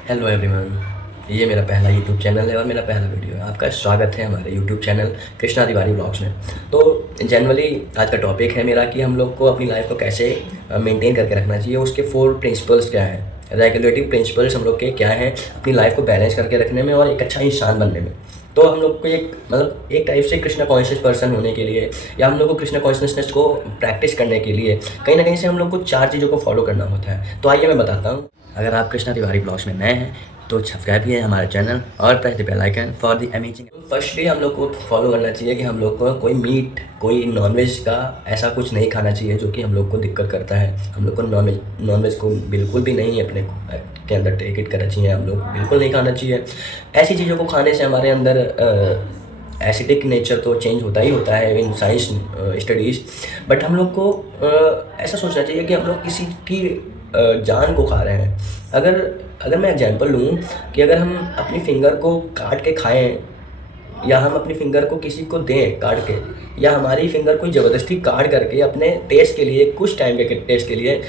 Hello everyone, ये मेरा पहला यूट्यूब चैनल है और मेरा पहला वीडियो है। आपका स्वागत है हमारे YouTube channel Krishna Tiwari blogs में। तो जनरली आज का टॉपिक है मेरा कि हम लोग को अपनी लाइफ को कैसे मेंटेन करके रखना चाहिए, उसके 4 प्रिंसिपल्स क्या हैं, रेगुलेटिव प्रिंसिपल्स हम लोग के क्या हैं अपनी लाइफ को बैलेंस करके रखने में और एक अच्छा इंसान बनने में। तो हम लोग को एक टाइप से कृष्णा कॉन्शियस पर्सन होने के लिए या हम लोग को कृष्णा कॉन्शियसनेस को प्रैक्टिस करने के लिए कहीं ना कहीं से हम लोग को 4 चीज़ों को फॉलो करना होता है। तो आइए मैं बताता हूँ। अगर आप कृष्णा तिवारी ब्लॉग्स में नए हैं तो सब्सक्राइब किए हमारा चैनल और press the bell icon for the amazing. Firstly हम लोग को फॉलो करना चाहिए कि हम लोग को कोई मीट, कोई नॉनवेज का ऐसा कुछ नहीं खाना चाहिए जो कि हम लोग को दिक्कत करता है। हम लोग को नॉनवेज को बिल्कुल भी नहीं अपने के अंदर टेक इट करना चाहिए, हम लोग बिल्कुल नहीं खाना चाहिए। ऐसी चीज़ों को खाने से हमारे अंदर एसिडिक नेचर तो चेंज होता ही होता है इन साइंस स्टडीज़। बट हम लोग को ऐसा सोचना चाहिए कि हम लोग किसी की जान को खा रहे हैं। अगर मैं एग्जांपल लूँ कि अगर हम अपनी फिंगर को काट के खाएं या हम अपनी फिंगर को किसी को दें काट के, या हमारी फिंगर को ज़बरदस्ती काट करके अपने टेस्ट के लिए, कुछ टाइम के टेस्ट के लिए,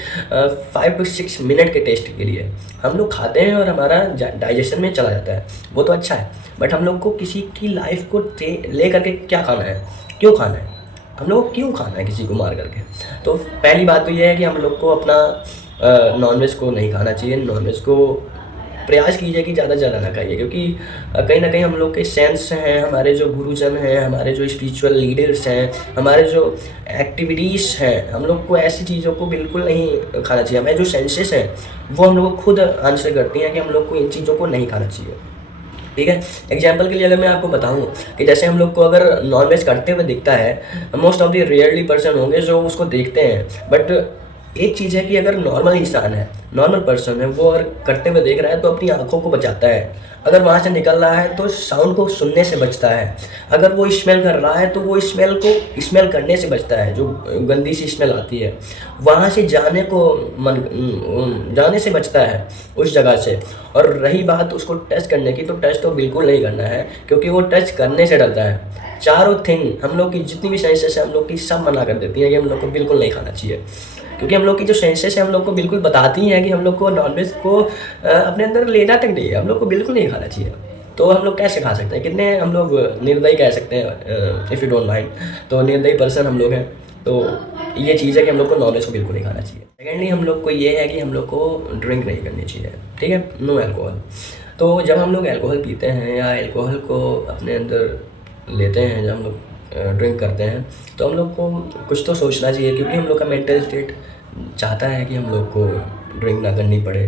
5 to 6 मिनट के टेस्ट के लिए हम लोग खाते हैं और हमारा डाइजेशन में चला जाता है, वो तो अच्छा है। बट हम लोग को किसी की लाइफ को ले करके क्या खाना है, क्यों खाना है, हम लोग को क्यों खाना है किसी को मार करके। तो पहली बात तो ये है कि हम लोग को अपना नॉनवेज को नहीं खाना चाहिए। नॉनवेज को प्रयास कीजिए कि ज़्यादा से ज़्यादा ना खाइए, क्योंकि कहीं ना कहीं हम लोग के सेंस हैं, हमारे जो गुरुजन हैं, हमारे जो स्पिरिचुअल लीडर्स हैं, हमारे जो एक्टिविटीज़ हैं, हम लोग को ऐसी चीज़ों को बिल्कुल नहीं खाना चाहिए। हमारे जो सेंसेस हैं वो हम लोग को खुद आंसर करती हैं कि हम लोग को इन चीज़ों को नहीं खाना चाहिए। ठीक है, एग्जाम्पल के लिए अगर मैं आपको बताऊं कि जैसे हम लोग को अगर नॉनवेज करते हुए दिखता है, most of the rarely person होंगे जो उसको देखते हैं। बट एक चीज़ है कि अगर नॉर्मल इंसान है, नॉर्मल पर्सन है, वो अगर करते हुए देख रहा है तो अपनी आंखों को बचाता है। अगर वहाँ से निकल रहा है तो साउंड को सुनने से बचता है। अगर वो स्मेल कर रहा है तो वो स्मेल को स्मेल करने से बचता है, जो गंदी सी स्मेल आती है वहाँ से जाने से बचता है उस जगह से। और रही बात उसको टच करने की, तो टच तो बिल्कुल नहीं करना है, क्योंकि वो टच करने से डरता है। चारों थिंग हम लोग की जितनी भी सेंसेस है हम लोग की सब मना कर देती हैं कि हम लोग को बिल्कुल नहीं खाना चाहिए, क्योंकि हम लोग की जो सेंसेस है हम लोग को बिल्कुल बताती हैं कि हम लोग को नॉनवेज को अपने अंदर लेना तक नहीं है, हम लोग को बिल्कुल नहीं खाना चाहिए। तो हम लोग कैसे खा सकते हैं, कितने हम लोग निर्दयी कह सकते हैं, इफ़ यू डोंट माइंड, तो निर्दयी पर्सन हम लोग हैं। तो ये चीज़ है कि हम लोग को नॉनवेज को बिल्कुल नहीं खाना चाहिए। सेकेंडली हम लोग को ये है कि हम लोग को ड्रिंक नहीं करनी चाहिए। ठीक है, नो अल्कोहल। तो जब हम लोग अल्कोहल पीते हैं या अल्कोहल को अपने अंदर लेते हैं, जब हम लोग ड्रिंक करते हैं, तो हम लोग को कुछ तो सोचना चाहिए, क्योंकि हम लोग का मेंटल स्टेट चाहता है कि हम लोग को ड्रिंक ना करनी पड़े,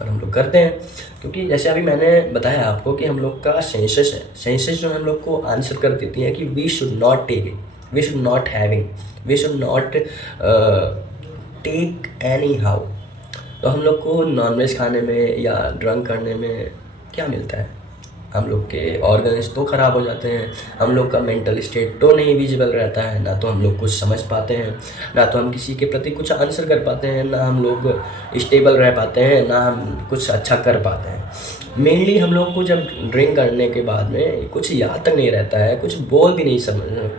और हम लोग करते हैं। क्योंकि जैसे अभी मैंने बताया आपको कि हम लोग का सेंसेस है, सेंसेस जो हम लोग को आंसर कर देती हैं कि we should not take it, we should not having, we should not take any how. तो हम लोग को नॉनवेज खाने में या ड्रंक करने में क्या मिलता है, हम लोग के ऑर्गन्स तो ख़राब हो जाते हैं, हम लोग का मेंटल स्टेट तो नहीं विजिबल रहता है, ना तो हम लोग कुछ समझ पाते हैं, ना तो हम किसी के प्रति कुछ आंसर कर पाते हैं, ना हम लोग स्टेबल रह पाते हैं, ना हम कुछ अच्छा कर पाते हैं। मेनली हम लोग को जब ड्रिंक करने के बाद में कुछ याद तक नहीं रहता है, कुछ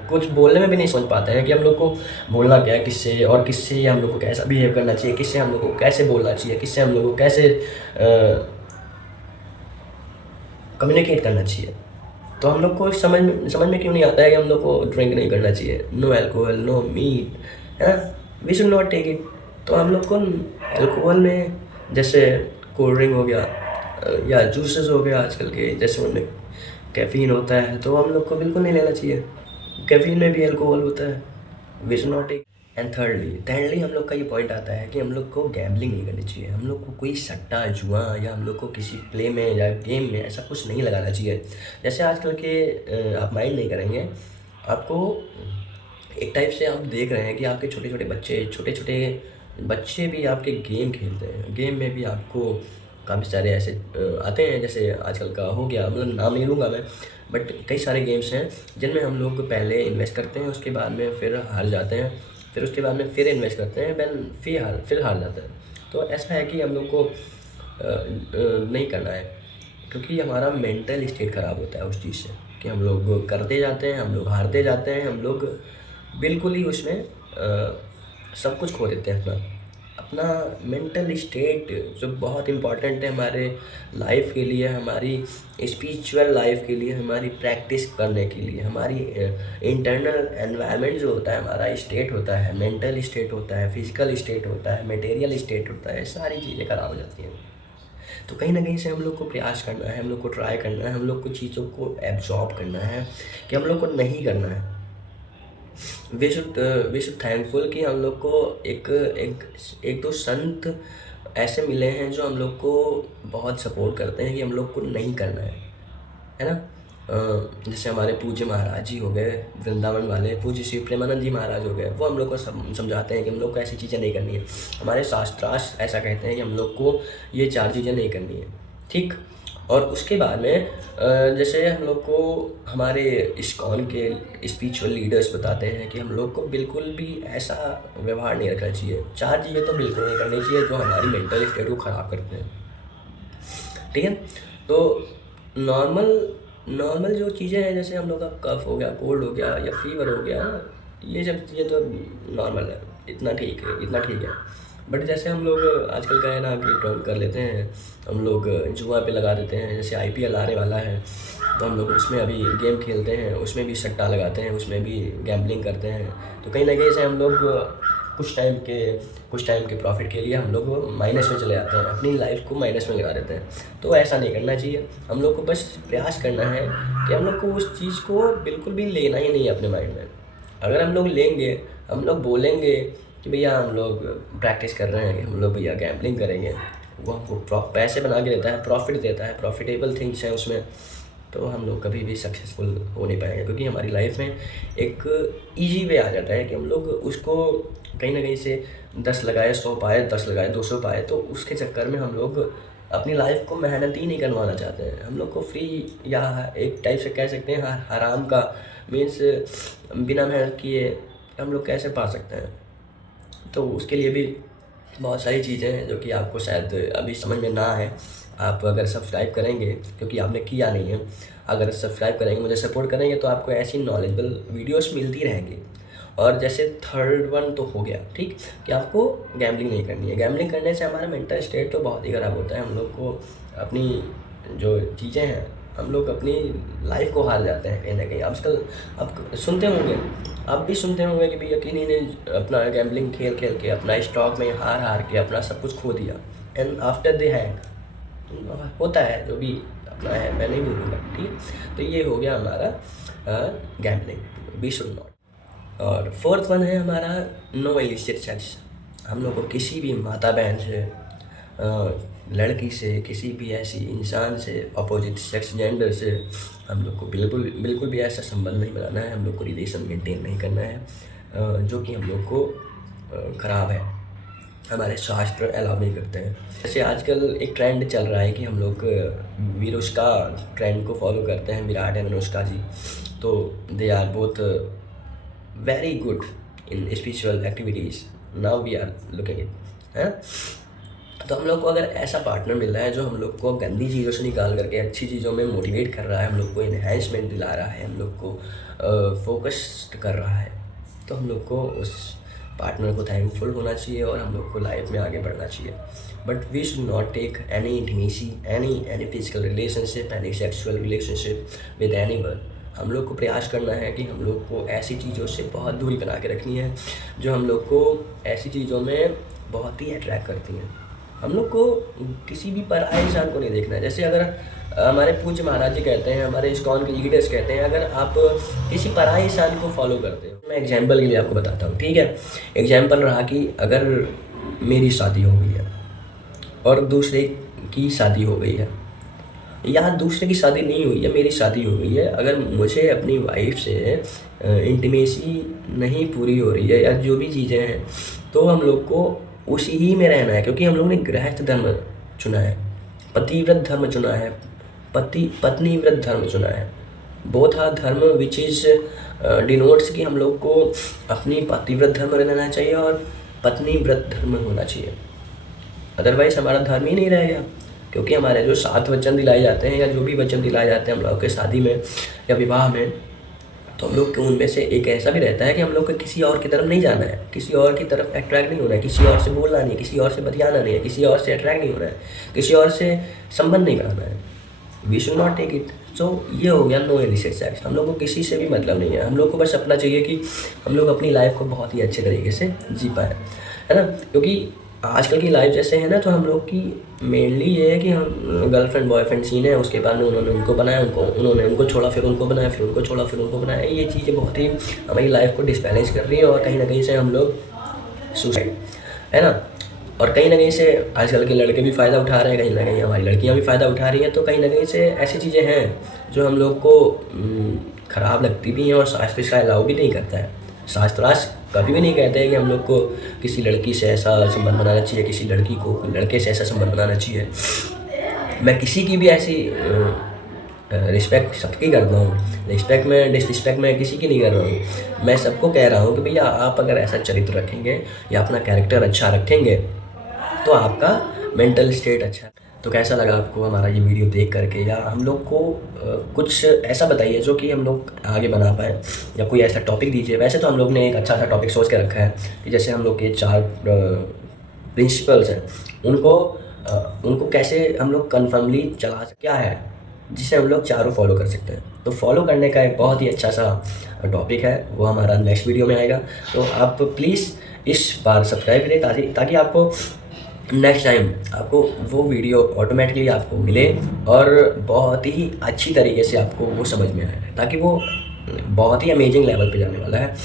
कुछ बोलने में भी नहीं समझ पाते हैं कि हम लोग को बोलना क्या है, किससे और किससे हम लोग को कैसा बिहेव करना चाहिए, किससे हम लोग को कैसे बोलना चाहिए, किससे हम लोग को कैसे कम्युनिकेट करना चाहिए। तो हम लोग को समझ में क्यों नहीं आता है कि हम लोग को ड्रिंक नहीं करना चाहिए, नो अल्कोहल, नो मीट, है, we should not take it. तो हम लोग को अल्कोहल में जैसे कोल्ड ड्रिंक हो गया या जूसेस हो गया आजकल के, जैसे उनमें कैफ़ीन होता है, तो हम लोग को बिल्कुल नहीं लेना चाहिए। कैफ़ीन में भी अल्कोहल होता है, we should not take. And thirdly हम लोग का ये पॉइंट आता है कि हम लोग को गैम्बलिंग नहीं करनी चाहिए। हम लोग को कोई सट्टा जुआ या हम लोग को किसी प्ले में या गेम में ऐसा कुछ नहीं लगाना चाहिए। जैसे आजकल के आप माइंड नहीं करेंगे, आपको एक टाइप से आप देख रहे हैं कि आपके छोटे छोटे बच्चे भी आपके गेम खेलते हैं। गेम में भी आपको काफ़ी सारे ऐसे आते हैं, जैसे आजकल का हो गया, मतलब नाम नहीं लूँगा मैं, बट कई सारे गेम्स हैं जिनमें हम लोग पहले इन्वेस्ट करते हैं, उसके बाद में फिर हार जाते हैं, फिर उसके बाद में फिर इन्वेस्ट करते हैं, देन फिर हार जाते हैं। तो ऐसा है कि हम लोग को नहीं करना है, क्योंकि हमारा मेंटल स्टेट ख़राब होता है उस चीज़ से, कि हम लोग करते जाते हैं, हम लोग हारते जाते हैं, हम लोग बिल्कुल ही उसमें सब कुछ खो देते हैं, अपना अपना मेंटल स्टेट जो बहुत इम्पोर्टेंट है हमारे लाइफ के लिए, हमारी स्पिरिचुअल लाइफ के लिए, हमारी प्रैक्टिस करने के लिए, हमारी इंटरनल एनवायरनमेंट जो होता है, हमारा स्टेट होता है, मेंटल स्टेट होता है, फिजिकल स्टेट होता है, मटेरियल स्टेट होता है, सारी चीज़ें ख़राब हो जाती हैं। तो कहीं ना कहीं से हम लोग को प्रयास करना है, हम लोग को ट्राई करना है, हम लोग को चीज़ों को एब्जॉर्ब करना है कि हम लोग को नहीं करना है। वी शुड थैंकफुल कि हम लोग को एक एक एक दो संत ऐसे मिले हैं जो हम लोग को बहुत सपोर्ट करते हैं कि हम लोग को नहीं करना है ना। जैसे हमारे पूज्य महाराज जी हो गए वृंदावन वाले, पूज्य श्री प्रेमानंद जी महाराज हो गए, वो हम लोग को समझाते हैं कि हम लोग को ऐसी चीज़ें नहीं करनी है। हमारे शास्त्रार्थ ऐसा कहते हैं कि हम लोग को ये 4 चीज़ें नहीं करनी है, ठीक। और उसके बाद में जैसे हम लोग को हमारे इस्कॉन के स्पिरिचुअल लीडर्स बताते हैं कि हम लोग को बिल्कुल भी ऐसा व्यवहार नहीं रखना चाहिए। 4 चीज़ें तो बिल्कुल नहीं करनी चाहिए जो हमारी मेंटल स्टेट को ख़राब करते हैं, ठीक है। तो नॉर्मल जो चीज़ें हैं, जैसे हम लोग का कफ हो गया, कोल्ड हो गया या फीवर हो गया, ये सब चीज़ें तो नॉर्मल है, इतना ठीक है। बट जैसे हम लोग आजकल का है ना कि ड्रग कर लेते हैं, हम लोग जुआ पे लगा देते हैं। जैसे IPL आने वाला है तो हम लोग उसमें अभी गेम खेलते हैं, उसमें भी सट्टा लगाते हैं, उसमें भी गैम्बलिंग करते हैं। तो कहीं ना कहीं से हम लोग कुछ टाइम के प्रॉफिट के लिए हम लोग माइनस में चले जाते हैं, अपनी लाइफ को माइनस में लगा देते हैं। तो ऐसा नहीं करना चाहिए। हम लोग को बस प्रयास करना है कि हम लोग को उस चीज़ को बिल्कुल भी लेना ही नहीं है अपने माइंड में। अगर हम लोग लेंगे, हम लोग बोलेंगे कि भैया हम लोग प्रैक्टिस कर रहे हैं, कि हम लोग भैया गैम्बलिंग करेंगे, वो हमको पैसे बना के देता है, प्रॉफिट देता है, प्रॉफिटेबल थिंग्स हैं उसमें, तो हम लोग कभी भी सक्सेसफुल हो नहीं पाएंगे। क्योंकि हमारी लाइफ में एक ईजी वे आ जाता है कि हम लोग उसको कहीं ना कहीं से 10 लगाए 100 पाए, 10 लगाए 200 पाए, तो उसके चक्कर में हम लोग अपनी लाइफ को मेहनत ही नहीं करवाना चाहते हैं। हम लोग को फ्री या एक टाइप से कह सकते हैं हराम का, मीन्स बिना मेहनत किए हम लोग कैसे पा सकते हैं। तो उसके लिए भी बहुत सारी चीज़ें हैं जो कि आपको शायद अभी समझ में ना आए। आप अगर सब्सक्राइब करेंगे, क्योंकि आपने किया नहीं है, अगर सब्सक्राइब करेंगे, मुझे सपोर्ट करेंगे, तो आपको ऐसी नॉलेजेबल वीडियोस मिलती रहेंगी। और जैसे थर्ड वन तो हो गया, ठीक, कि आपको गैम्बलिंग नहीं करनी है। गैम्बलिंग करने से हमारा मेंटल स्टेट तो बहुत ही ख़राब होता है। हम लोग को अपनी जो चीज़ें हैं, हम लोग अपनी लाइफ को हार जाते हैं कहीं ना कहीं। आजकल आप सुनते होंगे, आप भी सुनते होंगे कि भैया किन्हीं ने अपना गैम्बलिंग खेल के अपना स्टॉक में हार के अपना सब कुछ खो दिया, एंड आफ्टर दे हैक होता है जो भी अपना है, मैं नहीं बोलूँगा, ठीक। तो ये हो गया हमारा गैम्बलिंग, वी शुड नॉट। और फोर्थ वन है हमारा नो इलिसिट सेक्स। हम लोग को किसी भी माता बहन से, लड़की से, किसी भी ऐसी इंसान से, अपोजिट सेक्स जेंडर से हम लोग को बिल्कुल भी ऐसा संबंध नहीं बनाना है। हम लोग को रिलेशन मेंटेन नहीं करना है जो कि हम लोग को ख़राब है, हमारे शास्त्र अलाउ नहीं करते हैं। जैसे आजकल एक ट्रेंड चल रहा है कि हम लोग विरुष्का ट्रेंड को फॉलो करते हैं, विराट एंड अनुष्का जी। तो they are both very good in spiritual activities, now we are looking it, है। तो हम लोग को अगर ऐसा पार्टनर मिल रहा है जो हम लोग को गंदी चीज़ों से निकाल करके अच्छी चीज़ों में मोटिवेट कर रहा है, हम लोग को इन्हेंसमेंट दिला रहा है, हम लोग को फोकस्ड कर रहा है, तो हम लोग को उस पार्टनर को थैंकफुल होना चाहिए और हम लोग को लाइफ में आगे बढ़ना चाहिए। But we should not take any intimacy, any physical relationship, any sexual relationship with anyone. हम लोग को प्रयास करना है कि हम लोग को ऐसी चीज़ों से बहुत दूरी बना के रखनी है जो हम लोग को ऐसी चीज़ों में बहुत ही अट्रैक्ट करती हैं। हम लोग को किसी भी पराये इंसान को नहीं देखना है। जैसे अगर हमारे पूज्य महाराज जी कहते हैं, हमारे इस्कॉन के लीडर्स कहते हैं, अगर आप किसी पराये इंसान को फॉलो करते हो, मैं एग्जांपल के लिए आपको बताता हूँ, ठीक है। एग्जांपल रहा कि अगर मेरी शादी हो गई है और दूसरे की शादी हो गई है, या दूसरे की शादी नहीं हुई है, मेरी शादी हो गई है, अगर मुझे अपनी वाइफ से इंटीमेसी नहीं पूरी हो रही है या जो भी चीज़ें हैं, तो हम लोग को उसी ही में रहना है। क्योंकि हम लोग ने गृहस्थ धर्म चुना है, पतिव्रत धर्म चुना है, पत्नी व्रत धर्म चुना है। बोथ आर धर्म विच इज़ डिनोट्स कि हम लोग को अपनी पतिव्रत धर्म रहना चाहिए और पत्नी व्रत धर्म होना चाहिए। अदरवाइज़ हमारा धर्म ही नहीं रहेगा। क्योंकि हमारे जो 7 वचन दिलाए जाते हैं या जो भी वचन दिलाए जाते हैं हम लोग के शादी में या विवाह में, तो हम लोग को उनमें से एक ऐसा भी रहता है कि हम लोग को किसी और की तरफ नहीं जाना है, किसी और की तरफ अट्रैक्ट नहीं होना है, किसी और से बोलना नहीं है, किसी और से बतियाना नहीं है, किसी और से अट्रैक्ट नहीं होना है, किसी और से संबंध नहीं बनाना है। We should not take it. सो ये हो गया नो इलिसिट सेक्स। हम लोग को किसी से भी मतलब नहीं है, हम लोग को बस अपना चाहिए कि हम लोग अपनी लाइफ को बहुत ही अच्छे तरीके से जी पाएँ, है ना। क्योंकि आजकल की लाइफ जैसे है ना, तो हम लोग की मेनली ये है कि हम गर्लफ्रेंड बॉयफ्रेंड सीन है, उसके बाद में उन्होंने उनको बनाया, उन्होंने उनको छोड़ा, फिर उनको बनाया, फिर उनको छोड़ा, फिर उनको बनाया। ये चीज़ें बहुत ही हमारी लाइफ को डिसबैलेंस कर रही है और कहीं ना कहीं से हम लोग सुसाइड, है ना। और कहीं ना कहीं से आजकल के लड़के भी फ़ायदा उठा रहे हैं, कहीं ना कहीं हमारी लड़कियां भी फ़ायदा उठा रही हैं। तो कहीं ना कहीं से ऐसी चीज़ें हैं जो हम लोग को ख़राब लगती भी हैं और शास्त्र इसका अलाउ भी नहीं करता है। शास्त्रार्थ कभी भी नहीं कहते हैं कि हम लोग को किसी लड़की से ऐसा संबंध बनाना चाहिए, किसी लड़की को लड़के से ऐसा संबंध बनाना चाहिए। मैं किसी की भी ऐसी रिस्पेक्ट सबकी करता हूँ, रिस्पेक्ट में डिसरिस्पेक्ट में किसी की नहीं कर रहा हूँ। मैं सबको कह रहा हूँ कि भैया आप अगर ऐसा चरित्र रखेंगे या अपना कैरेक्टर अच्छा रखेंगे तो आपका मेंटल स्टेट अच्छा। तो कैसा लगा आपको हमारा ये वीडियो देख करके, या हम लोग को कुछ ऐसा बताइए जो कि हम लोग आगे बना पाएँ, या कोई ऐसा टॉपिक दीजिए। वैसे तो हम लोग ने एक अच्छा सा टॉपिक सोच के रखा है कि जैसे हम लोग के 4 प्रिंसिपल्स हैं, उनको कैसे हम लोग कन्फर्मली चला क्या है जिसे हम लोग चारों फॉलो कर सकते हैं। तो फॉलो करने का एक बहुत ही अच्छा सा टॉपिक है, वो हमारा नेक्स्ट वीडियो में आएगा। तो आप प्लीज़ इस बार सब्सक्राइब करें ताकि आपको नेक्स्ट टाइम आपको वो वीडियो ऑटोमेटिकली आपको मिले और बहुत ही अच्छी तरीके से आपको वो समझ में आए, ताकि वो बहुत ही अमेजिंग लेवल पे जाने वाला है।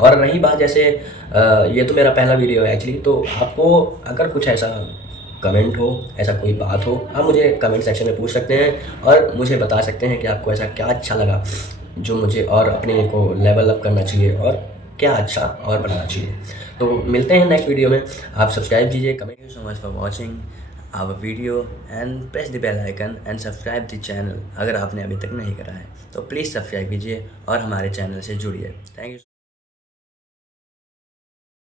और रही बात जैसे ये तो मेरा पहला वीडियो है एक्चुअली, तो आपको अगर कुछ ऐसा कमेंट हो, ऐसा कोई बात हो, आप मुझे कमेंट सेक्शन में पूछ सकते हैं और मुझे बता सकते हैं कि आपको ऐसा क्या अच्छा लगा जो मुझे और अपने को लेवल अप करना चाहिए और क्या अच्छा और बनाना चाहिए। तो मिलते हैं नेक्स्ट वीडियो में। आप सब्सक्राइब कीजिए, comment. Thank you so much for watching our video and press the bell icon and subscribe the channel. अगर आपने अभी तक नहीं करा है तो प्लीज़ सब्सक्राइब कीजिए और हमारे चैनल से जुड़िए। Thank you.